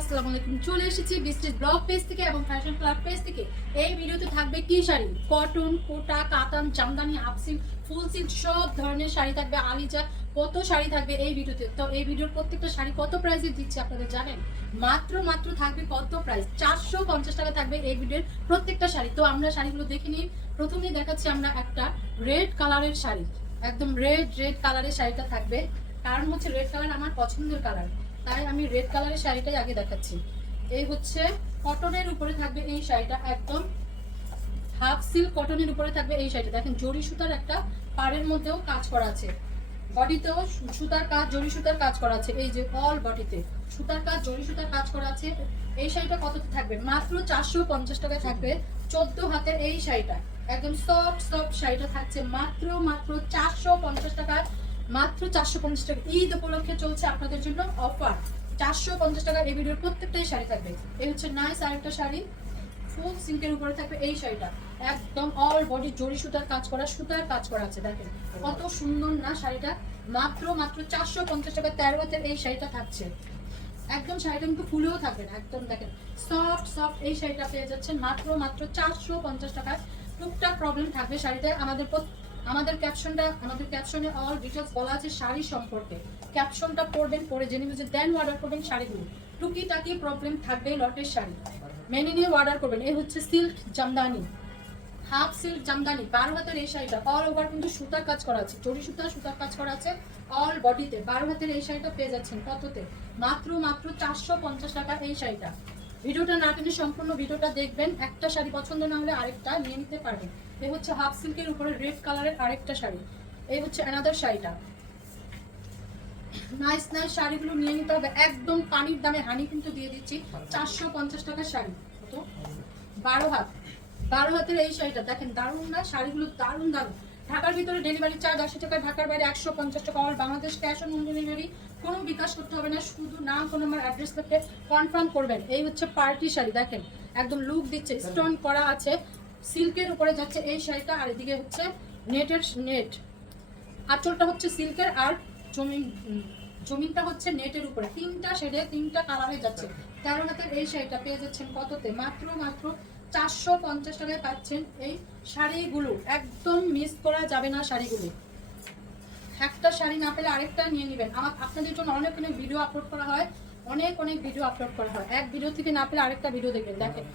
আসসালামু আলাইকুম। চলে এসেছি বিস্ট্রিট ব্লগ পেজ থেকে এবং ফ্যাশন ক্লাব পেজ থেকে। এই ভিডিওতে থাকবে কি শাড়ি, কটন, কোটা, কাতান, জামদানি, হাফ সিল্ক, ফুল সিল্ক সব ধরনের শাড়ি থাকবে। আলিজা কত শাড়ি থাকবে এই ভিডিওতে। তো এই ভিডিওর প্রত্যেকটা শাড়ি কত প্রাইসে দিচ্ছে আপনাদের জানেন? মাত্র থাকবে কত প্রাইস, 450 টাকা থাকবে এই ভিডিওর প্রত্যেকটা শাড়ি। তো আমরা শাড়িগুলো দেখে নিই। প্রথমেই দেখাচ্ছি আমরা একটা রেড কালারের শাড়ি, একদম রেড কালারের শাড়িটা থাকবে। কারণ হচ্ছে রেড কালার আমার পছন্দের কালার, তাই আমি রেড কালারের শাড়িটাই আগে দেখাচ্ছি। এই হচ্ছে কটনের উপরে থাকবে এই শাড়িটা, একদম হাফ সিল্ক কটনের উপরে থাকবে এই শাড়িটা। দেখেন জরি সুতার একটা পাড়ের মধ্যেও কাজ করা আছে, বডিতেও সুতার কাজ, জরি সুতার কাজ করা আছে। এই যে অল বডিতে সুতার কাজ, জরি সুতার কাজ করা আছে। এই শাড়িটা কত থাকবে? মাত্র 450 টাকায় থাকবে 14 হাতের এই শাড়িটা। একদম সফট শাড়িটা থাকছে মাত্র 450 টাকায়। মাত্র 450 টাকা। ঈদ উপলক্ষে চলছে আপনাদের জন্য অফার, 450 টাকা এই ভিডিওর প্রত্যেকটাই শাড়ি থাকবে। এই হচ্ছে নাইস আরেকটা শাড়ি, ফুল সিল্কের উপরে থাকবে এই শাড়িটা। একদম অল বডি জরি সুতার কাজ করা, সুতার কাজ করা আছে। দেখেন কত সুন্দর না শাড়িটা। মাত্র 450 টাকা 13 হাতের এই শাড়িটা থাকছে। একদম শাড়িটা কিন্তু ফুলেও থাকবে না, একদম দেখেন সফট এই শাড়িটা পেয়ে যাচ্ছেন মাত্র 450 টাকায়। টুকটাক প্রবলেম থাকবে শাড়িতে। আমাদের ক্যাপশনে অল ডিটেলস বলা আছে শাড়ি সম্পর্কে। ক্যাপশনটা পড়বেন, পড়ে জেনে বুঝে দেন অর্ডার করবেন শাড়িগুলো। টুকিটাকি প্রবলেম থাকবে লটের শাড়ি, মেনে নিয়ে অর্ডার করবেন। এই হচ্ছে silk Jamdani, half silk Jamdani 12 হাতের এই শাড়িটা। অল ওভার কিন্তু সুতার কাজ করা আছে, জরি সুতার কাজ করা আছে অল বডিতে। 12 হাতের এই শাড়িটা পেয়ে যাচ্ছেন কততে? মাত্র 450 টাকা এই শাড়িটা। ভিডিওটা না টেনে সম্পূর্ণ ভিডিওটা দেখবেন। একটা শাড়ি পছন্দ না হলে আরেকটা নিয়ে নিতে পারবেন। এই হচ্ছে হাফ সিল্কের উপরে রেড কালারের আরেকটা শাড়ি। এই হচ্ছে অ্যানাদার শাড়িটা। নাইস শাড়িগুলো নিয়ে নিতে হবে, একদম পানির দামে হানি কিন্তু দিয়ে দিচ্ছি। 450 টাকার শাড়ি, কত? 12 হাতের এই শাড়িটা দেখেন, দারুণ না শাড়িগুলো? দারুণ। ঢাকার ভিতরে ডেলিভারি চার্জ 80 টাকা, ঢাকার বাইরে 150 টাকা। All Bangladesh cash on home delivery, কোনো বিকাশ করতে হবে না, শুধু নাম, ফোন নাম্বার, অ্যাড্রেস লিখে কনফার্ম করবেন। এই হচ্ছে পার্টি শাড়ি, দেখেন একদম লুক দিচ্ছে, স্টোন করা আছে, সিল্কের উপরে যাচ্ছে এই শাড়িটা। আর এদিকে হচ্ছে নেট, আঁচলটা হচ্ছে সিল্কের, আর জমিনটা হচ্ছে নেটের উপরে। তিনটা শেডে তিনটা কালারে যাচ্ছে। 13 হাতের এই শাড়িটা পেয়ে যাচ্ছেন কততে? মাত্র 450 টাকায় পাচ্ছেন এই শাড়িগুলো। একদম মিস করা যাবে না শাড়িগুলো। একটা শাড়ি না পেলে আরেকটা নিয়ে নেবেন। আপনাদের জন্য অনেক ভিডিও আপলোড করা হয়, অনেক ভিডিও আপলোড করা হয়। এক ভিডিও থেকে না পেলে আরেকটা ভিডিও দেখবেন। দেখেন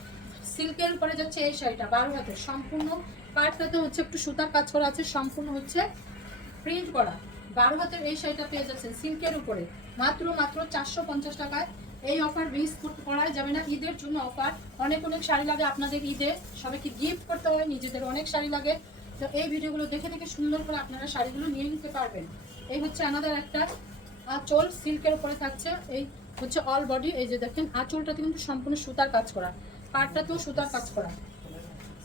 সিল্কের উপরে যাচ্ছে এই শাড়িটা, 12 হাতের, সম্পূর্ণ পার্টটাতে হচ্ছে একটু সুতার কাজ করা আছে, সম্পূর্ণ হচ্ছে প্রিন্ট করা। 12 হাতের এই শাড়িটা পেয়ে যাচ্ছেন সিল্কের উপরে মাত্র 450 টাকায়। এই অফার মিস করা যাবে না, ঈদের জন্য অফার। অনেক শাড়ি লাগে আপনাদের ঈদে, সবাইকে গিফট করতে হয়, নিজেদের অনেক শাড়ি লাগে। তো এই ভিডিওগুলো দেখে সুন্দর করে আপনারা শাড়িগুলো নিয়ে নিতে পারবেন। এই হচ্ছে আমাদের একটা আঁচল, সিল্কের উপরে থাকছে। এই হচ্ছে অল বডি। এই যে দেখেন আঁচলটাতে কিন্তু সম্পূর্ণ সুতার কাজ করা, পাড়টাতেও সুতার কাজ করা।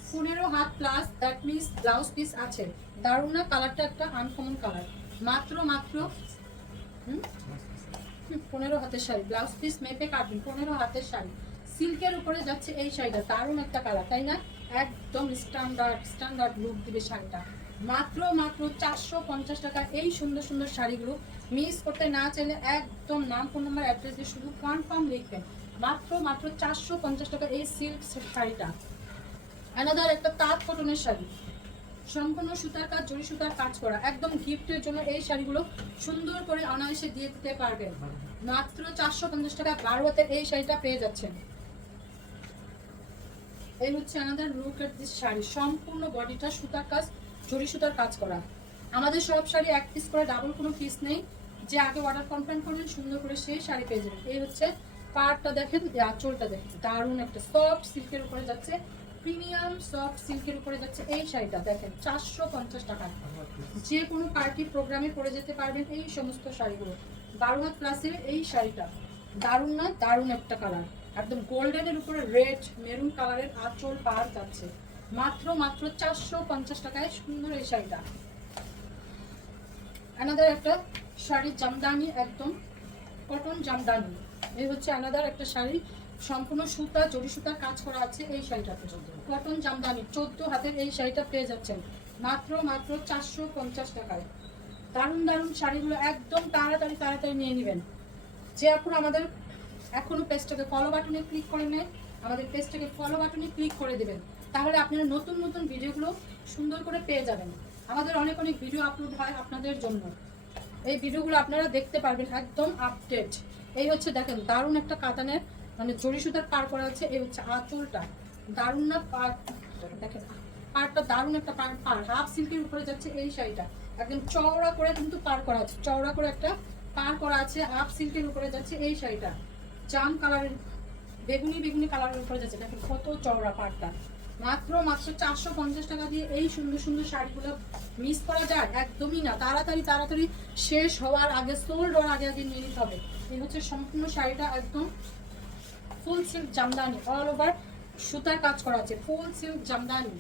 15 had plus, that means blouse piece আছে। দারুণ না? কালারটা একটা আনকমন কালার। মাত্র 15 হাতের শাড়ি, ব্লাউজ পিস মেপে কাটবেন। 15 হাতের শাড়ি, সিল্কের উপরে যাচ্ছে এই শাড়িটা। দারুণ একটা কালার, তাই না? একদম স্ট্যান্ডার্ড লুক দিবে শাড়িটা। মাত্র 450 টাকা এই সুন্দর শাড়িগুলো মিস করতে না চাইলে একদম নাম, ফোন নাম্বার, অ্যাড্রেস দিয়ে শুধু কনফার্ম লিখবেন। মাত্র 450 টাকা এই সিল্ক শাড়িটা। অ্যানাদার একটা তাঁত কটনের শাড়ি, সম্পূর্ণ সুতার কাজ, জরি সুতার কাজ করা। একদম গিফটের জন্য এই শাড়িগুলো সুন্দর করে অনায়াসে দিয়ে দিতে পারবেন। মাত্র 450 টাকা 12 হাতের এই শাড়িটা পেয়ে যাচ্ছেন। এই হচ্ছে আমাদের লুক এট দিস শাড়ি, সম্পূর্ণ বডিটা সুতার কাজ, জরি সুতার কাজ করা। আমাদের সব শাড়ি এক পিস করে, ডাবল কোনো পিস নেই। যে আগে অর্ডার কনফার্ম করবেন সুন্দর করে সেই শাড়ি পেয়ে যাবেন। এই হচ্ছে পাড়টা দেখেন, আঁচলটা দেখেন, দারুণ একটা সফট সিল্কের উপরে যাচ্ছে, প্রিমিয়াম সফট সিল্কের উপরে যাচ্ছে এই শাড়িটা। দেখেন 450 টাকা, যে কোনো পার্টি প্রোগ্রামে পরে যেতে পারবেন এই সমস্ত শাড়িগুলো। 12 হাত প্লাসের এই শাড়িটা, দারুণ না? দারুণ একটা কালার, একদম গোল্ডেনের উপরে রেড মেরুন কালারের আঁচল পাড় যাচ্ছে। মাত্র 450 টাকায় সুন্দর এই শাড়িটা। আনাদার একটা শাড়ি জামদানি, একদম কটন জামদানি। এই হচ্ছে আনাদার একটা শাড়ি, সম্পূর্ণ সুতা, জরি সুতার কাজ করা আছে এই শাড়িটাতে। কটন জামদানি 14 হাতের এই শাড়িটা পেয়ে যাচ্ছেন মাত্র 450 টাকায়। দারুণ শাড়িগুলো একদম তাড়াতাড়ি নিয়ে নেবেন। যে আপনারা আমাদের এখনো পেজটাকে ফলো বাটনে ক্লিক করে নেন, আমাদের পেজটাকে ফলো বাটনে ক্লিক করে দেবেন, তাহলে আপনারা নতুন নতুন ভিডিওগুলো সুন্দর করে পেয়ে যাবেন। আমাদের অনেক অনেক ভিডিও আপলোড হয় আপনাদের জন্য, এই ভিডিওগুলো আপনারা দেখতে পারবেন একদম আপডেট। এই হচ্ছে দেখেন দারুণ একটা কাতানের মানে জরি সুতার পার করা আছে। এই হচ্ছে আঁচলটা, দারুণ না পার, দেখেন পারটা দারুণ একটা পার, হাফ সিল্কের উপরে যাচ্ছে এই শাড়িটা, একদম চওড়া করে কিন্তু পার করা আছে, চওড়া করে একটা পার করা আছে, হাফ সিল্কের উপরে যাচ্ছে এই শাড়িটা, জাম কালারের বেগুনি বেগুনি কালারের উপরে যাচ্ছে, দেখেন কত চওড়া পারটা। মাত্র 450 টাকা দিয়ে এই সুন্দর সুন্দর শাড়িগুলো মিস করা যায় একদমই না, তাড়াতাড়ি তাড়াতাড়ি শেষ হওয়ার আগে, সোল্ড হওয়ার আগে আগে নিয়ে নিতে হবে। এই হচ্ছে সম্পূর্ণ শাড়িটা, একদম ফুল সিল্ক জামদানি, অল ওভার সুতার কাজ করা আছে, ফুল সিল্ক জামদানি।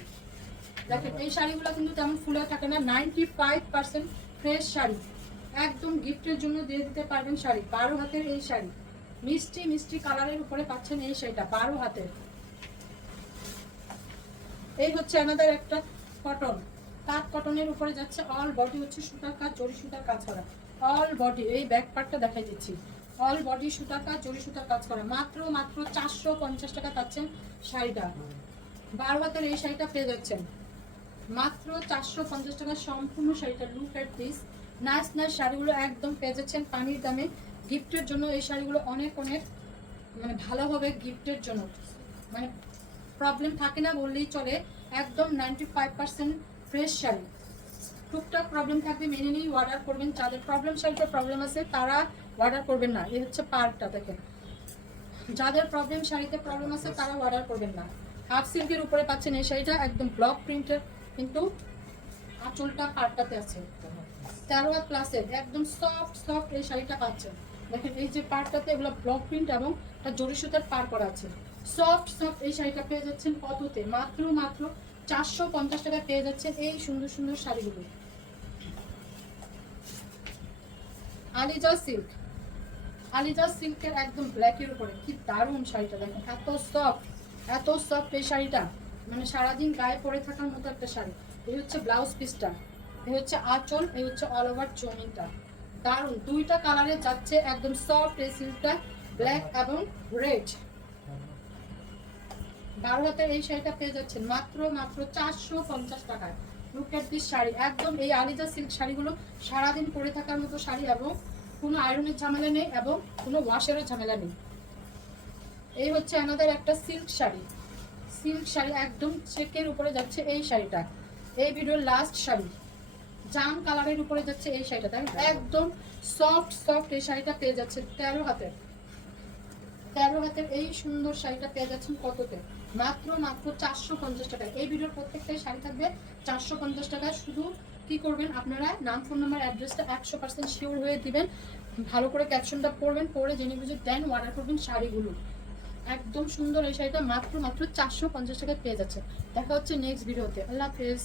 দেখেন এই শাড়িগুলো কিন্তু তেমন ফুলে থাকে না, 95% ফ্রেশ শাড়ি, একদম গিফটের জন্য দিয়ে দিতে পারবেন শাড়ি। 12 হাতের এই শাড়ি, মিষ্টি মিষ্টি কালারের উপরে পাচ্ছেন এই শাড়িটা 12 হাতের। এই হচ্ছে আমাদের একটা কটন, তাঁত কটনের উপরে যাচ্ছে, অল বডি হচ্ছে সুতার কাজ, জরি সুতার কাজ করা, অল বডি। এই ব্যাক পার্টটা দেখাই দিচ্ছি, অল বডি সুতার কাজ, জরি সুতার কাজ করা। মাত্র 450 টাকা পাচ্ছেন শাড়িটা। 12 হাতের এই শাড়িটা পেয়ে যাচ্ছেন মাত্র 450 টাকা সম্পূর্ণ শাড়িটা। Look at this, nice nice শাড়িগুলো একদম পেয়ে যাচ্ছেন পানির দামে। গিফটের জন্য এই শাড়িগুলো অনেক অনেক মানে ভালো হবে গিফটের জন্য, মানে প্রবলেম থাকে না বললেই চলে, একদম 95% ফ্রেশ শাড়ি। টুকটাক প্রবলেম থাকবে মেনে নিয়ে অর্ডার করবেন, যাদের প্রবলেম শাড়িতে প্রবলেম আছে তারা অর্ডার করবেন না। এই হচ্ছে পার্টটা দেখেন, যাদের প্রবলেম শাড়িতে প্রবলেম আছে তারা অর্ডার করবেন না। হাফ সিল্কের উপরে পাচ্ছেন এই শাড়িটা, একদম ব্লক প্রিন্টের, কিন্তু আঁচলটা পার্টটাতে আছে 13 হাত প্লাসের, একদম সফট সফট এই শাড়িটা পাচ্ছেন। দেখেন এই যে পার্টটাতে এগুলো ব্লক প্রিন্ট এবং একটা জরি সুতার পার করা আছে, সফট সফট এই শাড়িটা পেয়ে যাচ্ছেন কততে? মাত্র মাত্র 450 টাকা পেয়ে যাচ্ছেন এই সুন্দর সুন্দর শাড়িগুলো। আলিজা সিল্ক, আলিজা সিল্কের একদম ব্ল্যাকের উপরে কি দারুণ শাড়িটা, দেখেন এত সফট, এত সফট এই শাড়িটা, মানে সারাদিন গায়ে পরে থাকার মতো একটা শাড়ি। এই হচ্ছে ব্লাউজ পিসটা, এই হচ্ছে আঁচল, এই হচ্ছে অল ওভার জমিনটা, দারুণ দুইটা কালারে যাচ্ছে, একদম সফট এই সিল্কটা, ব্ল্যাক এবং রেড। 12 হাতের এই শাড়িটা পেয়ে যাচ্ছেন মাত্র মাত্র 450 টাকায়। লুক এট দিস শাড়ি, একদম এই আলিজা সিল্ক শাড়িগুলো সারাদিন পরে থাকার মতো শাড়ি, এবং কোনো আয়রনের ঝামেলা নেই এবং কোনো ওয়াশেরও ঝামেলা নেই। এই হচ্ছে আমাদের একটা সিল্ক শাড়ি, সিল্ক শাড়ি একদম চেকের উপরে যাচ্ছে এই শাড়িটা, এই ভিডিওর লাস্ট শাড়ি, জাম কালারের উপরে যাচ্ছে এই শাড়িটা, তাই একদম সফট সফট এই শাড়িটা পেয়ে যাচ্ছে 13 হাতের, 13 হাতের এই সুন্দর শাড়িটা পেয়ে যাচ্ছেন কততে? মাত্র মাত্র 450 টাকায়। এই ভিডিওর প্রত্যেকটাই শাড়ি থাকবে 450 টাকায়। শুধু কি করবেন আপনারা, নাম ফোন নাম্বার অ্যাড্রেসটা 100% শিওর হয়ে দিবেন, ভালো করে ক্যাপশনটা পড়বেন, পড়ে জেনে বুঝে দেন অর্ডার করবেন শাড়িগুলো। একদম সুন্দর এই শাড়িটা মাত্র মাত্র 450 টাকায় পেয়ে যাচ্ছে। দেখা হচ্ছে নেক্সট ভিডিওতে। আল্লাহ হাফেজ।